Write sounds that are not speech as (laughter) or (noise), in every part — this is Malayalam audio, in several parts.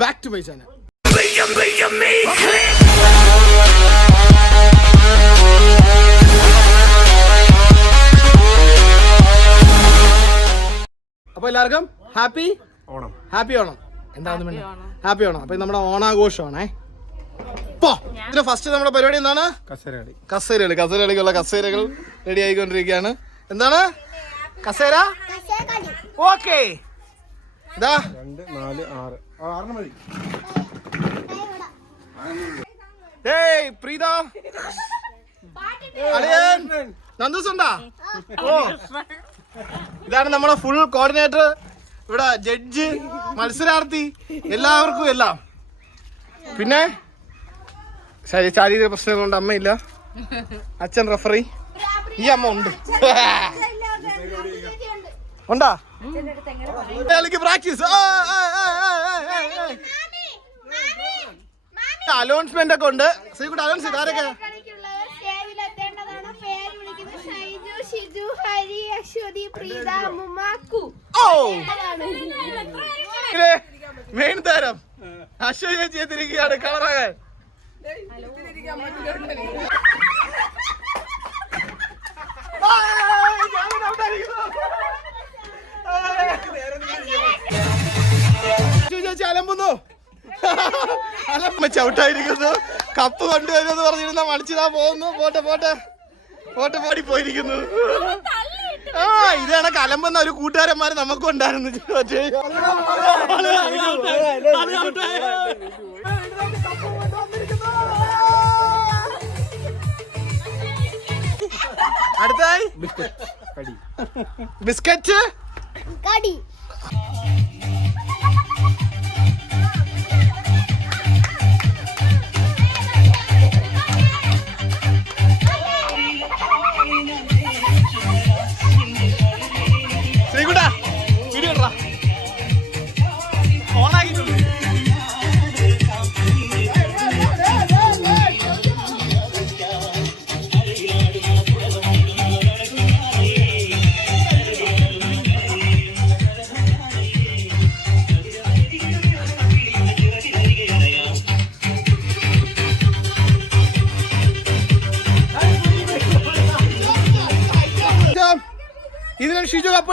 ബാക്ക് ടു മൈ ചാനൽ അപ്പൊ എല്ലാവർക്കും ഹാപ്പി ഓണം. ഹാപ്പി ഓണം. എന്താണ് ഹാപ്പി ഓണം. അപ്പൊ നമ്മുടെ ഓണാഘോഷമാണേ. പോ. ഇതിന് ഫസ്റ്റ് നമ്മുടെ പരിപാടി എന്താണ്? കസേരകളി. കസേരകളി. കസേരകളിക്കുള്ള കസേരകൾ റെഡി ആയിക്കൊണ്ടിരിക്കുകയാണ്. എന്താണ്? കസേര? ഓക്കെ ഇതാ. രണ്ട് നാല് ആറ്. ആ, ആറെണ്ണം മതി. ഏയ് പ്രീത. അളിയൻ. നന്ദുസുണ്ടാ? ഓ. ഇതാണ് നമ്മുടെ ഫുൾ കോർഡിനേറ്റർ ഇവിടെ ജഡ്ജ് മത്സരാർത്ഥി എല്ലാവർക്കും എല്ലാം. പിന്നെ? ശാരീരിക പ്രശ്നങ്ങൾ കൊണ്ട് അമ്മയില്ല. അച്ഛൻ റഫറി ഈ അമ്മ ഉണ്ട്. (laughs) (laughs) ഉണ്ടാ? പ്രാക്ടീസ്. അലോൺസ്മെന്റ് ഒക്കെ ഉണ്ട്. ശ്രീകുട്ടി അലോൺസ് ഇതാരൊക്കെ മെയിൻ താരം. അശ്വ ചേച്ചി എത്തിരിക്കുകയാണ് കളറാകാൻ ചേച്ചി അലമ്പുന്നു. അലമ്പ ചവിട്ടായിരിക്കുന്നു. കപ്പ് കൊണ്ടുവരുമെന്ന് പറഞ്ഞിരുന്ന മണിച്ചിതാ പോകുന്നു. പോട്ടെ പോട്ടെ. പോട്ടെ പാടി പോയിരിക്കുന്നു ആ ഇതാണ് കലമ്പെന്ന ഒരു കൂട്ടുകാരന്മാര് നമുക്കും ഉണ്ടായിരുന്നു അടുത്തായി. കടി. ബിസ്ക്കറ്റ്. કાઢી.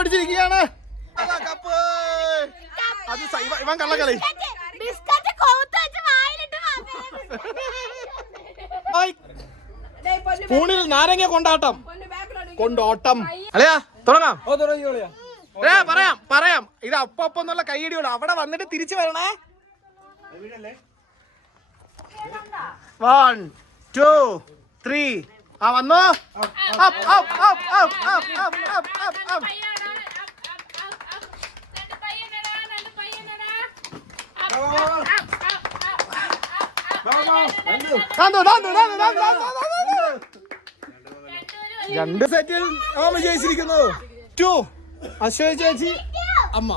അതാ ഇവൻ- കള്ളക്കളി ഹായ്. സ്പൂണിൽ നാരങ്ങ കൊണ്ടാട്ടം. കൊണ്ടോട്ടം. അല്ലയാ തുടങ്ങാം. ഓ തുടങ്ങിയോളിയാ ഏ പറയാം പറയാം. ഇത് അപ്പൊ അപ്പൊ എന്നുള്ള കൈയടിയോട്. അവിടെ വന്നിട്ട് തിരിച്ചു വരണേ. വൺ ടു ത്രീ ആ വന്നോ? Up up up up up up up up രണ്ട് സെറ്റിൽ ആമ ജയിച്ചിരിക്കുന്നു ടു അശ്വതി ചേച്ചി അമ്മ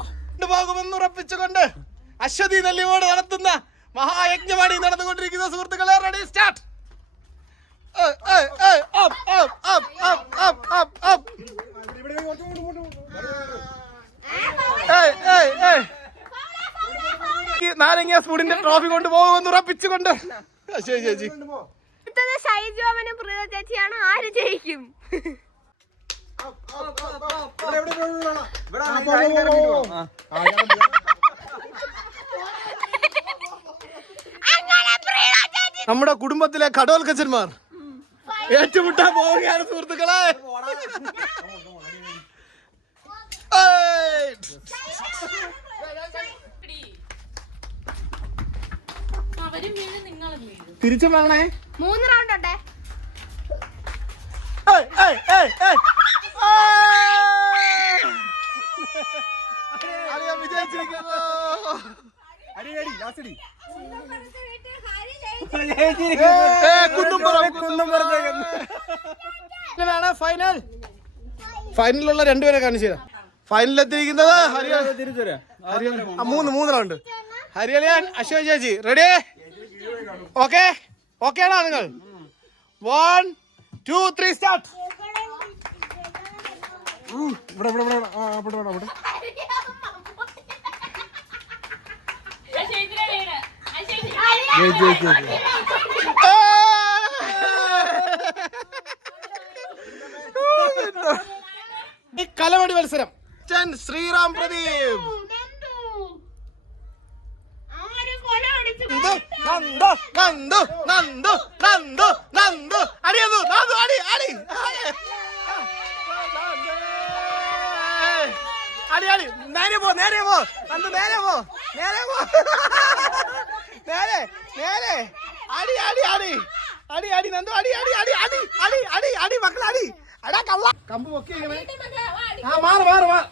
ഭാഗമെന്ന് ഉറപ്പിച്ചുകൊണ്ട് അശ്വതി നല്ലിയോട് നടത്തുന്ന മഹായജ്ഞമാണ് ഈ നടന്നുകൊണ്ടിരിക്കുന്ന സുഹൃത്തുക്കളെ റെഡി സ്റ്റാർട്ട് നാരങ്ങ സ്പൂണിന്റെ ട്രോഫി കൊണ്ട് പോകുമെന്ന് ഉറപ്പിച്ചുകൊണ്ട്. അശ്വതി ചേച്ചി. അടുത്തത് ഷൈജു അവനും പ്രീത ചേച്ചിയാണ് ആര് ജയിക്കും? അങ്ങനെ പ്രീത ചേച്ചി നമ്മുടെ കുടുംബത്തിലെ കടോൽക്കച്ചന്മാർ ഏറ്റുമുട്ടാൻ പോവുകയാണ് സുഹൃത്തുക്കളെ. ഏയ്. തിരിച്ചും വരണേ മൂന്ന് റൗണ്ട് ഉണ്ടേ. ഫൈനൽ ഫൈനലുള്ള രണ്ടുപേരെ കാണിച്ചു ഫൈനലെത്തിയിരിക്കുന്നത് ഹരിയാന മൂന്ന് മൂന്ന് റൗണ്ട് ഹരിയാൻ അശോക് ചേച്ചി റെഡി ഓക്കെ ഓക്കെ ആണോ നിങ്ങൾ. വൺ ടു ത്രീ സ്റ്റാർട്ട് ഇവിടെ ഇവിടെ ഇവിടെ അവിടെ ഇവിടെ അവിടെ. ജയ് ജയ് ജയ് ജയ്. കലമടി മത്സരം. ശ്രീറാം പ്രദീപ്. നന്ദു നന്ദു നന്ദു നന്ദു നന്ദു അടി നന്ദു നന്ദു അടി അടി അടി നേരെ പോ നേരെ പോ നന്ദു നേരെ പോ നേരെ പോ നേരെ നേരെ അടി അടി അടി അടി അടി നന്ദു അടി അടി അടി അടി അടി അടി അടി മക്കളെ അടാ കള്ള കമ്പ് പൊക്കി ആ മാറ് മാറ് മാറ്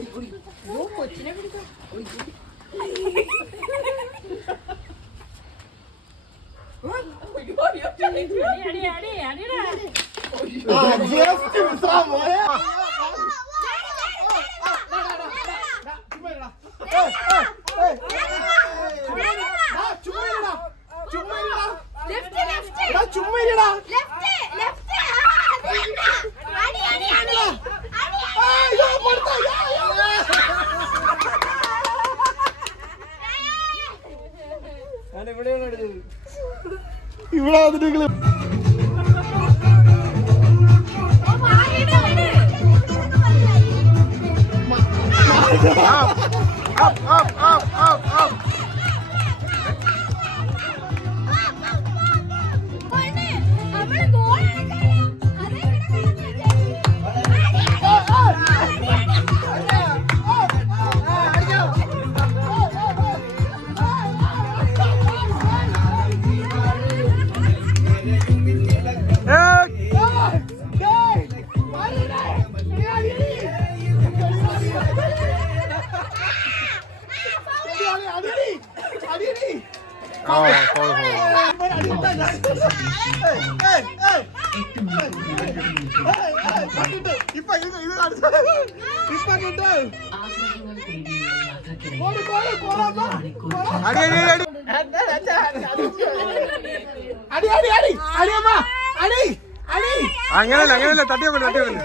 너무멋지 네, 그러니 까. videoları தட்டி கொடுங்க தட்டி கொடுங்க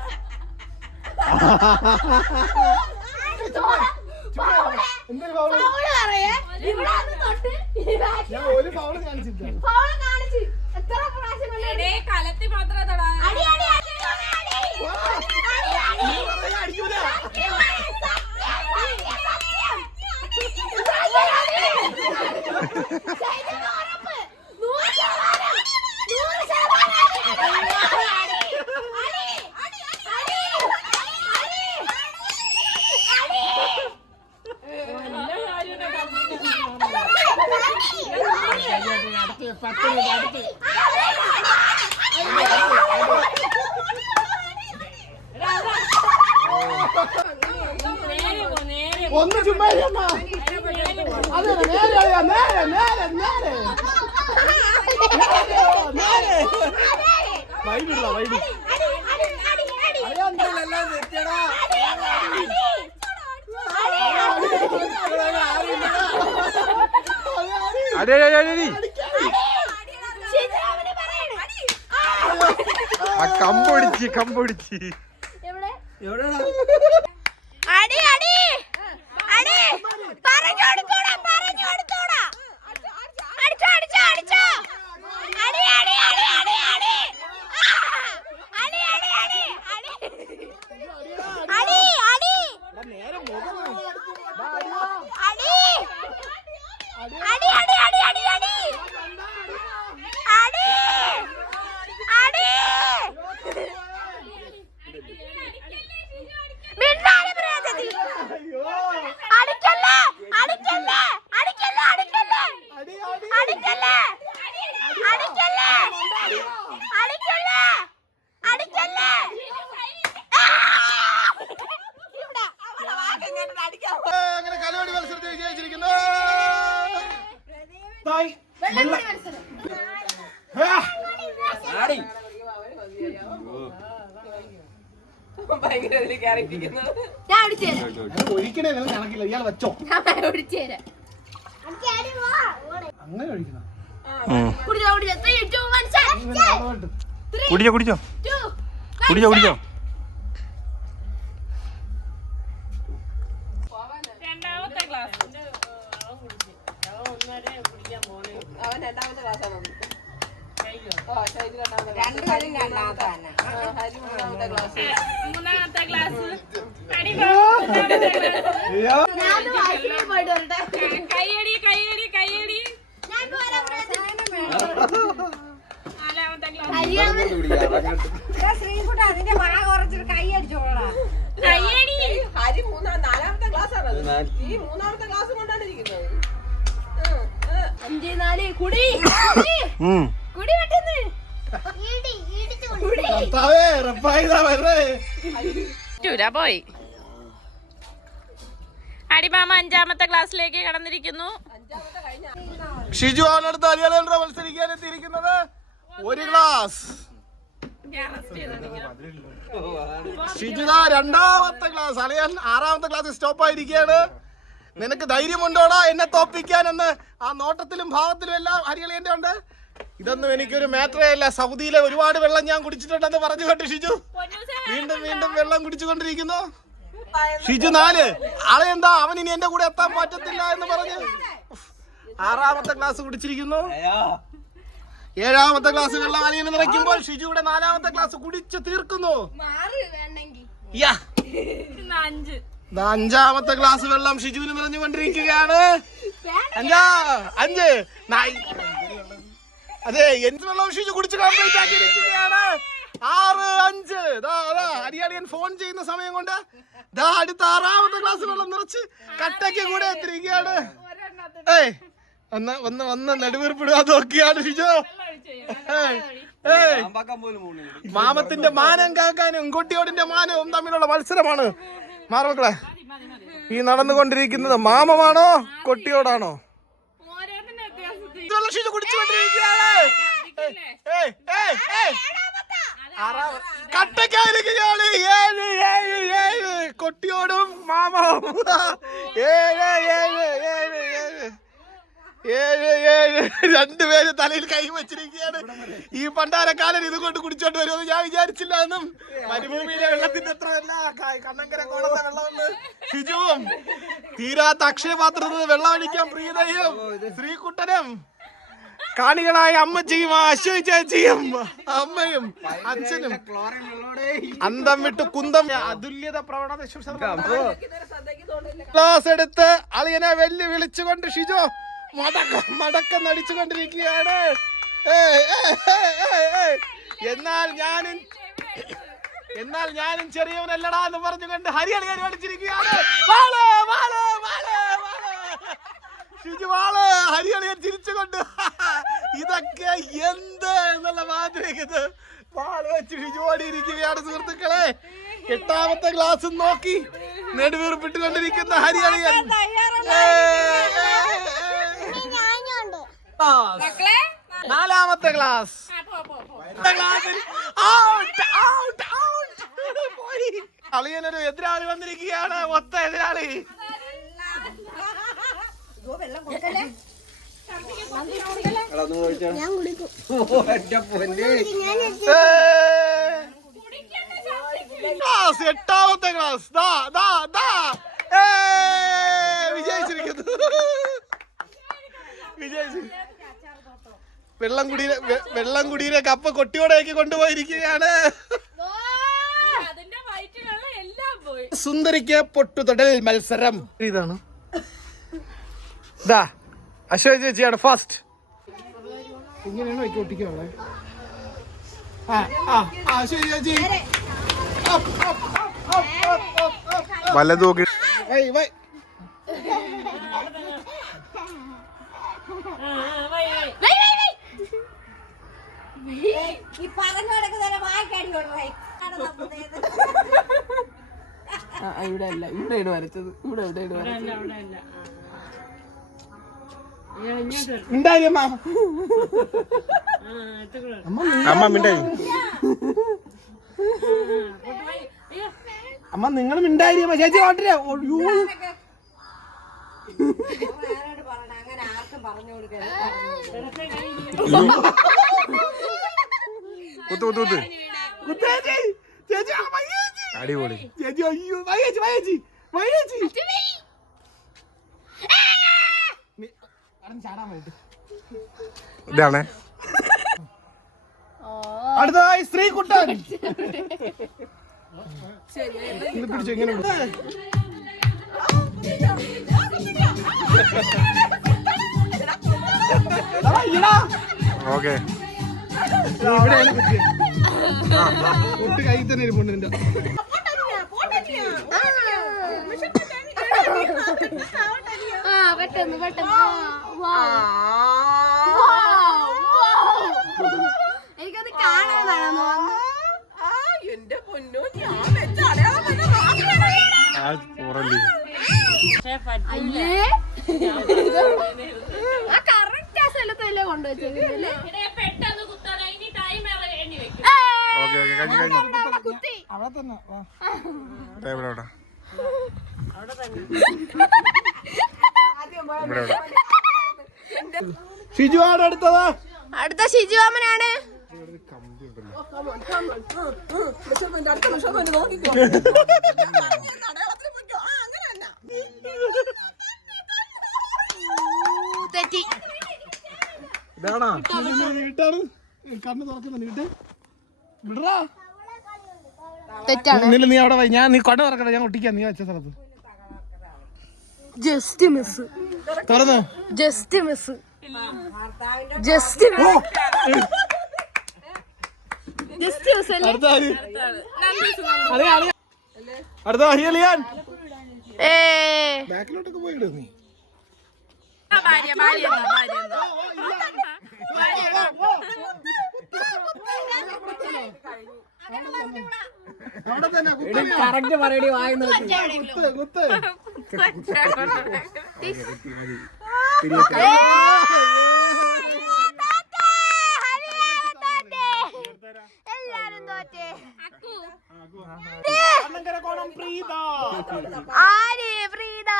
അടി അടി അടി അടി അടി അടി അടി അടി അടി അടി അടി ആ. കമ്പൊടിച്ച് കമ്പൊടിച്ച് എവിടെ? എവിടെയാണ് ഞാൻ അടിച്ചേരാം അത് ഒഴിക്കണേ നിനക്ക് കണക്കില്ല. ഇയാൾ വെച്ചോ? ഞാൻ ഒടിച്ചേരാം അങ്ങനെ ഒഴിക്കണം കുടിച്ചോ കുടിച്ചോ. ത്രീ ടു വൺ സെവൻ കുടിച്ചോ കുടിച്ചോ? ടു കുടിച്ചോ കുടിച്ചോ? രണ്ടാമത്തെ ക്ലാസ്. അവൻ രണ്ടാമത്തെ ക്ലാസ്സാണ് മൂന്നാമത്തെ ക്ലാസ് കയ്യടി കയ്യടി കയ്യടി ശ്രീകുട്ട അതിന്റെ മഴ കുറച്ചിട്ട് കൈ അടിച്ചോളാം കയ്യടി ഹരി മൂന്നാം നാലാമത്തെ ക്ലാസ് ആണ് ഈ മൂന്നാമത്തെ ക്ലാസ് കൊണ്ടാണ് ഇരിക്കുന്നത് അഞ്ചേ നാല് കുടി കുടി ചുര പോയി. അടിമാമ അഞ്ചാമത്തെ ക്ലാസ്സിലേക്ക് കടന്നിരിക്കുന്നു. ഷിജു അവനടുത്ത് അരിയാലേന്ദ്ര മത്സരിക്കാൻ എത്തിയിരിക്കുന്നത് ഒരു ക്ലാസ് ഷിജുദ രണ്ടാമത്തെ ക്ലാസ്. അളിയൻ ആറാമത്തെ ക്ലാസ് സ്റ്റോപ്പ് ആയിരിക്കുകയാണ്. നിനക്ക് ധൈര്യമുണ്ടോടാ എന്നെ തോപ്പിക്കാൻ എന്ന് ആ നോട്ടത്തിലും ഭാവത്തിലും എല്ലാം ഹരിയളിയന്റെ ഉണ്ട്. ഇതൊന്നും എനിക്കൊരു മാറ്ററേ അല്ല. സൗദിയിലെ ഒരുപാട് വെള്ളം ഞാൻ കുടിച്ചിട്ടുണ്ടെന്ന് പറഞ്ഞു കേട്ടു ഷിജു. വീണ്ടും വീണ്ടും വെള്ളം കുടിച്ചുകൊണ്ടിരിക്കുന്നു. ഷിജു നാല്. ആളെ എന്താ? അവൻ ഇനി എന്റെ കൂടെ എത്താൻ പറ്റത്തില്ല എന്ന് പറഞ്ഞു. ആറാമത്തെ ക്ലാസ് കുടിച്ചിരിക്കുന്നു. ഏഴാമത്തെ ക്ലാസ് വെള്ളം അനിയന് നിറയ്ക്കുമ്പോൾ ഷിജുവിടെ നാലാമത്തെ ക്ലാസ് കുടിച്ച് തീർക്കുന്നു. മാറ് വേണ്ടെങ്കിൽ യാ. ഇന്ന് അഞ്ച്. ദാ അഞ്ചാമത്തെ ക്ലാസ് വെള്ളം ഷിജുവിന് നിറഞ്ഞുകൊണ്ടിരിക്കുകയാണ്. അഞ്ചാ അഞ്ച്. നായി അതെ എന്ത് വെള്ളം കുടിച്ച് കംപ്ലീറ്റ് ആക്കിയിരിക്കുകയാണ്? ആറ് അഞ്ച്. ഹരിയാളിയൻ ഫോൺ ചെയ്യുന്ന സമയം കൊണ്ട് ദാ അടുത്ത ആറാമത്തെ ക്ലാസ് വെള്ളം നിറച്ച് കട്ടയ്ക്ക് കൂടെ എത്തിരിക്കുകയാണ് ഏയ് ഒന്ന് ഒന്ന് ഒന്ന് നെടുവീർപ്പിടുക നോക്കിയാണ് ഷിജോ. മാമത്തിന്റെ മാനം കാക്കാനും കുട്ടിയോടിന്റെ മാനവും തമ്മിലുള്ള മത്സരമാണ്. മാറമക്കളെ ഈ നടന്നുകൊണ്ടിരിക്കുന്നത് മാമമാണോ കൊട്ടിയോടാണോ? ഇതുവരെ ഷിജു കുടിച്ചുകൊണ്ടിരിക്കുകയാണ് ഏയ്, ഏയ്, ഏയ്. ആറാമ- കട്ടക്കായിരിക്കുകയാണ് ഏഴ് ഏഴ് ഏഴ്. കൊട്ടിയോടും മാമാവും. ഏഴ് ഏഴ് ഏഴ് ഏഴ്. ഏഴ് ഏഴ്. രണ്ടുപേര് തലയിൽ കൈ വെച്ചിരിക്കുകയാണ്. ഈ പണ്ടാരക്കാലൻ ഇത് കൊണ്ട് കുടിച്ചോണ്ട് വരുമെന്ന് ഞാൻ വിചാരിച്ചില്ല എന്നും. മരുഭൂമിയിലെ വെള്ളത്തിന്റെ അത്ര അല്ല കണ്ണങ്കര കോളത്തെ വെള്ളമെന്ന്. ഷിജുവും തീരാത്ത അക്ഷയപാത്രത്തിൽ വെള്ളം അടിക്കാൻ പ്രീതയും ശ്രീകുട്ടനും. കാണികളായ അമ്മച്ചിയും അശ്വ ചേച്ചിയും അമ്മയും അച്ഛനും അന്തം വിട്ട് കുന്തം അതുല്യത പ്രവണത ക്ലാസ് എടുത്ത് അളിയനെ വെല്ലു വിളിച്ചുകൊണ്ട് ഷിജോ മടക്കം മടക്കം നടിച്ചുകൊണ്ടിരിക്കുകയാണ്. എന്നാൽ ഞാനും എന്നാൽ ഞാനും ചെറിയവനല്ലടാ എന്ന് പറഞ്ഞുകൊണ്ട് ഹരിയളി അടിച്ചിരിക്കുകയാണ് വാൾ, വാൾ. ഷിജു വാൾ ഹരിയളിയൻ ചിരിച്ചുകൊണ്ട് ഇതൊക്കെ എന്ത് എന്നുള്ള മാറ്റിവെക്കുന്നത് വെച്ചിട്ട് ജോലി ഇരിക്കുകയാണ് സുഹൃത്തുക്കളെ. എട്ടാമത്തെ ക്ലാസ് നോക്കി നെടുവീർപ്പിട്ടുകൊണ്ടിരിക്കുന്ന ഹരിയാളിയൻ. നാലാമത്തെ ക്ലാസ്. അളിയനൊരു എതിരാളി വന്നിരിക്കുകയാണ്. ഒത്ത എതിരാളി. വെള്ളം ക്ലാസ് എട്ടാമത്തെ ക്ലാസ് ദാ ദാ ദാ. വിജയിച്ചിരിക്കുന്നു. വിജയിച്ചു വെള്ളംകുടിയിലെ വെള്ളം വെള്ളംകുടിയിലെ കപ്പ കൊട്ടിയോടേക്ക് കൊണ്ടുപോയിരിക്കുകയാണ്. അതിന്റെ വയറ്റിലുള്ള എല്ലാം പോയി. സുന്ദരിക്ക് പൊട്ടുതൊടൽ മത്സരം. ഇതാണ്. ഇതാ അശോക് ചേച്ചിയാണ് ഫസ്റ്റ്. ഇങ്ങനെയാണ്. വലതു നോക്കി. ഇവിടെ അല്ല ഇവിടെ വരച്ചത്. ഇവിടെ ഇവിടെ ഇട് വരച്ചത് മിണ്ടാരി അമ്മ അമ്മ മിണ്ടായി. അമ്മ നിങ്ങൾ മിണ്ടായി അമ്മ ചേച്ചി കുത്തു കുത്തു കുത്ത്. കുത്ത് ചേച്ചി. അടിപൊളി. ചേച്ചി അയ്യോ വയ്യേച്ചി വയ്യേച്ചി വൈ ചേച്ചി വൈ ചേച്ചി നീ- അടന്ന് ചാടാൻ പോയിട്ട് ഇതാണ്. അടുത്തതായി ശ്രീകുട്ടൻ കുട്ടൻ പിടിച്ചു ഇയ്യടാ. ഓക്കെ. കുട്ടി? കയ്യിൽ തന്നെ ഇരിപ്പുണ്ട് നിന്റെ ആ. പെട്ടെന്ന് പെട്ടെന്ന്. എനിക്കത് കാണാനാണ് ആ എന്റെ പൊന്നോ ഞാൻ സ്ഥലത്തല്ലേ കൊണ്ടുവച്ചത് പെട്ടെന്ന് കുത്താൻ ഇനി ടൈം എണ്ണി വെക്കും ഓക്കെ ഓക്കെ കഴിഞ്ഞു കഴിഞ്ഞു. കുത്തി. അവിടെ തന്നെ വാ. ദേ ഷിജു ആണ് അടുത്തത്? അടുത്ത ഷിജു അമ്മനാണ് തെറ്റി. ഇതാണോ? കണ്ണ് തുറക്കുന്ന വീട്ട് വിടറാ. തെറ്റാണ്. നീ അവിടെ വൈ ഞാൻ നീ കൊട തുറക്കണ്ട ഞാൻ ഒട്ടിക്കാം നീ വെച്ച സ്ഥലത്ത്. ജസ്റ്റ് മിസ് തുറന്ന്? Just miss just just miss അടുത്ത ഏ. ബാക്കിലോട്ടൊക്കെ പോയിട് നീ. ഭാര്യ ഭാര്യ ഭാര്യ എന്താ അവിടെ തന്നെ കുത്ത് കറക്റ്റ് പറയടി വായി നോക്കി കുത്ത് കുത്ത് എല്ലാരും തോറ്റേ അണ്ണങ്കര കോണം പ്രീത ആര് പ്രീത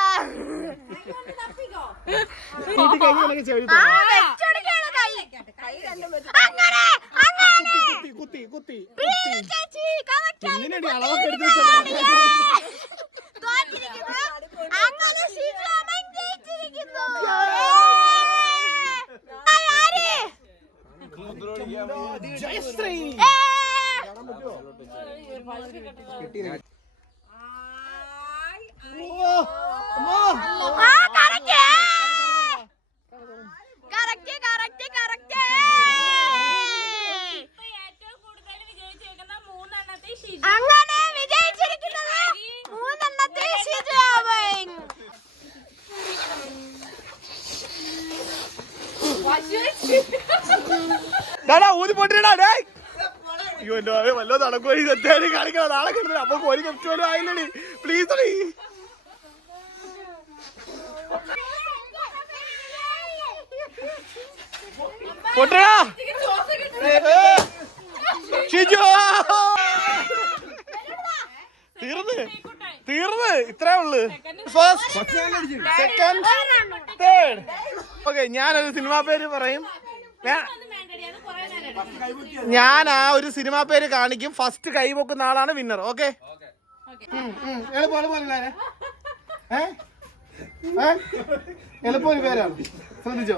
കൂട്ടി കഴിഞ്ഞാൽ ചെവി ആ വെച്ചടിക്കാണ് കൈ അങ്ങനെ അങ്ങനെ കുത്തി കുത്തി കുത്തി പ്രീത ചേച്ചി correct ആയി ഇങ്ങനെയടി അളവൊക്കെ എടുത്ത് വെച്ചോ. തോറ്റിരിക്കുന്നു അങ്ങനെ ഷിജു അമ്മൻ ജയിച്ചിരിക്കുന്നു ആര് ജയശ്രീ ഏ ഓ, അമ്മോ. ആ കറക്റ്റ് കറക്റ്റ് കറക്റ്റ് കറക്റ്റ് ഇപ്പൊ ഏറ്റവും കൂടുതൽ വിജയിച്ചേക്കുന്ന മൂന്നെണ്ണത്തിൽ ഷിജു അങ്ങനെ വിജയിച്ചിരിക്കുന്നത് മൂന്നെണ്ണത്തിൽ ഷിജു അവൻ ഡാടാ ഊതി പൊട്ടിടാ ഡേ അയ്യോ എന്റെ മകൻ വല്ലോ ഇത് എത്തേടി കാണിക്കണം. നാളെ കിട്ടുന്നത് അപ്പൊ കോരി കെപ്റ്റ് പോലും ആയില്ലടി പ്ലീസ് പൊട്ടടാ തീർന്ന്. തീർന്ന്. ഇത്രേ ഉള്ളു. ഫസ്റ്റ് സെക്കൻഡ് തേർഡ് ഓക്കെ ഞാനൊരു സിനിമാ പേര് പറയും. ഞാൻ- ആ ഒരു സിനിമാ പേര് കാണിക്കും. ഫസ്റ്റ് കൈപൊക്കുന്ന ആളാണ് വിന്നർ ഓക്കെ എളുപ്പം ഒരു പേരാണ്. ശ്രദ്ധിച്ചോ?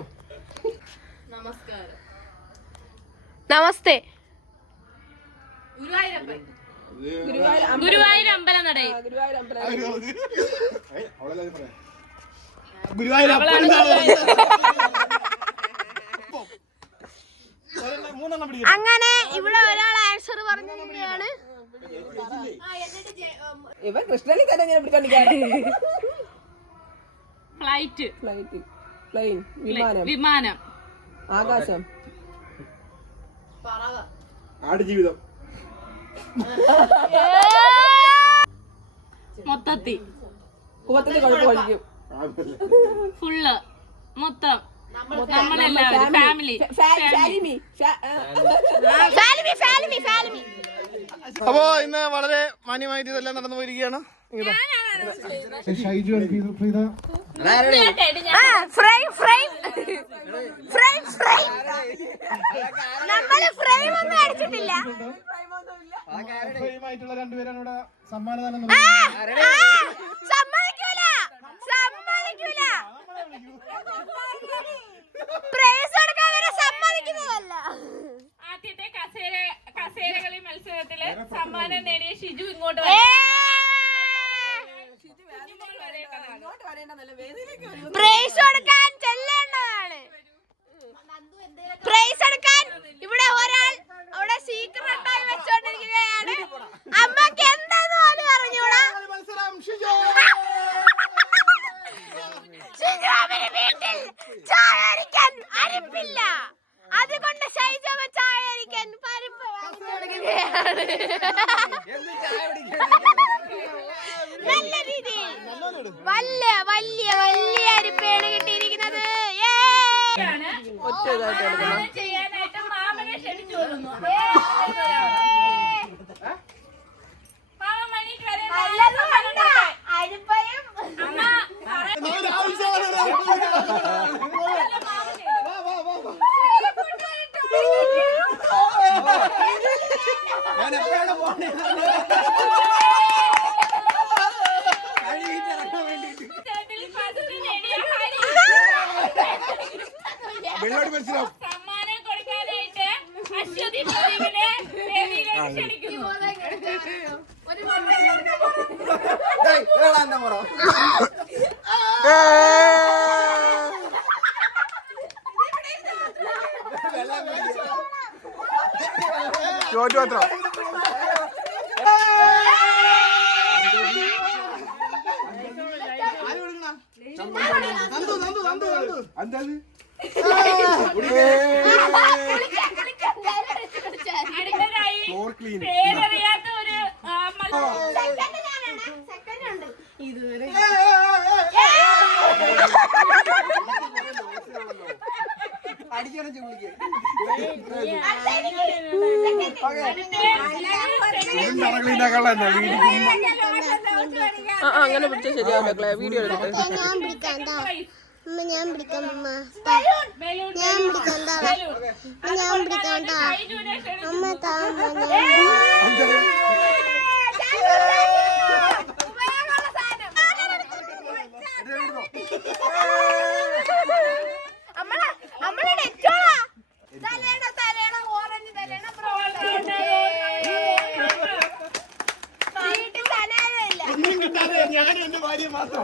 നമസ്തേ. ഗുരുവായൂർ അമ്പലം നടയിൽ. ഗുരുവായൂർ അമ്പലം ഗുരുവായൂർ മൂന്നെണ്ണം പിടിക്കും അങ്ങനെ ഇവിടെ ഒരാൾ ആൻസർ പറഞ്ഞിരിക്കുകയാണ് ഇവ കൃഷ്ണനെ തന്നെ ഞാൻ പിടിച്ചോണ്ടിരിക്കുകയാണ്. ഫ്ലൈറ്റ് ഫ്ലൈറ്റ് പ്ലെയിൻ വിമാനം. വിമാനം. ആകാശം. ആടുജീവിതം. മൊത്തത്തി മൊത്തത്തിൽ. കുഴപ്പമായിരിക്കും ഫുള്ള് മൊത്തം. നമ്മളെല്ലാവരും. ഫാമിലി. ഫാലിമി. ഫാലിമി ഫാലിമി ഫാലിമി. അപ്പോ ഇന്ന് വളരെ മാന്യമായിട്ട് ഇതെല്ലാം നടന്നു പോയിരിക്കുകയാണ്. Shaiju Preetha frame frame. Frame frame. നമ്മൾ ഫ്രെയിം ഒന്നും അടിച്ചിട്ടില്ല. ആയിട്ടുള്ള രണ്ടുപേരാണ് ഇവിടെ സമ്മാനദാനം സമ്മതിക്കൂല. സമ്മതിക്കൂല പ്രൈസ് കൊടുക്കാൻ വരെ സമ്മതിക്കുന്നതല്ല ആദ്യത്തെ കസേര കസേരകളി മത്സരത്തിൽ സമ്മാനം നേടിയ ഷിജു ഇങ്ങോട്ട്. പ്രൈസ് കൊടുക്കാൻ ചെല്ലേണ്ടതാണ് പ്രൈസ് എടുക്കാൻ ഇവിടെ ഒരാൾ അവിടെ സീക്രട്ട് ആയി വെച്ചോണ്ടിരിക്കുകയാണ്. അമ്മയ്ക്ക് എന്താന്ന് പോലും അറിഞ്ഞൂടാ. ശിഖറാമിന് വീട്ടിൽ ചായ അരിക്കാൻ അരിപ്പില്ല. അതുകൊണ്ട് ശൈജവ ചായ അരിക്കാൻ പരിപ്പ് നല്ല രീതിയിൽ വല്ല വലിയ വലിയ അരിപ്പയാണ് കിട്ടിയിരിക്കുന്നത്. ചെയ്യാനായിട്ട് മാമനെ ക്ഷണിച്ചു കൊള്ളുന്നു first നേടിയ ഹരി. വെള്ളോടി മത്സരം സമ്മാനം കൊടുക്കാനായിട്ട് ചോറ്റു പത്രം നന്ദു നന്ദു നന്ദു നന്ദു എന്താത് അടുത്തതായി ഫ്ലോർ ക്ലീൻ പേരറിയാത്ത ഒരു ആ, മത്സരം ക്ലീനാക്കാനുള്ള ആ അങ്ങനെ പിടിച്ചാൽ ശരിയാവില്ല വീഡിയോ എടുക്കട്ടെ ഞാൻ പിടിക്കാം അമ്മ ഞാൻ പിടിക്കാം അമ്മ ഞാൻ പിടിക്കാം ഞാൻ പിടിക്കാം അമ്മ താ അമ്മളെ അമ്മളെ നെറ്റോളാ. തലേണ തലേണ ഓറഞ്ച് തലേണ ബ്രൗൺ തലേണ ഞാനും എന്റെ ഭാര്യ മാത്രം.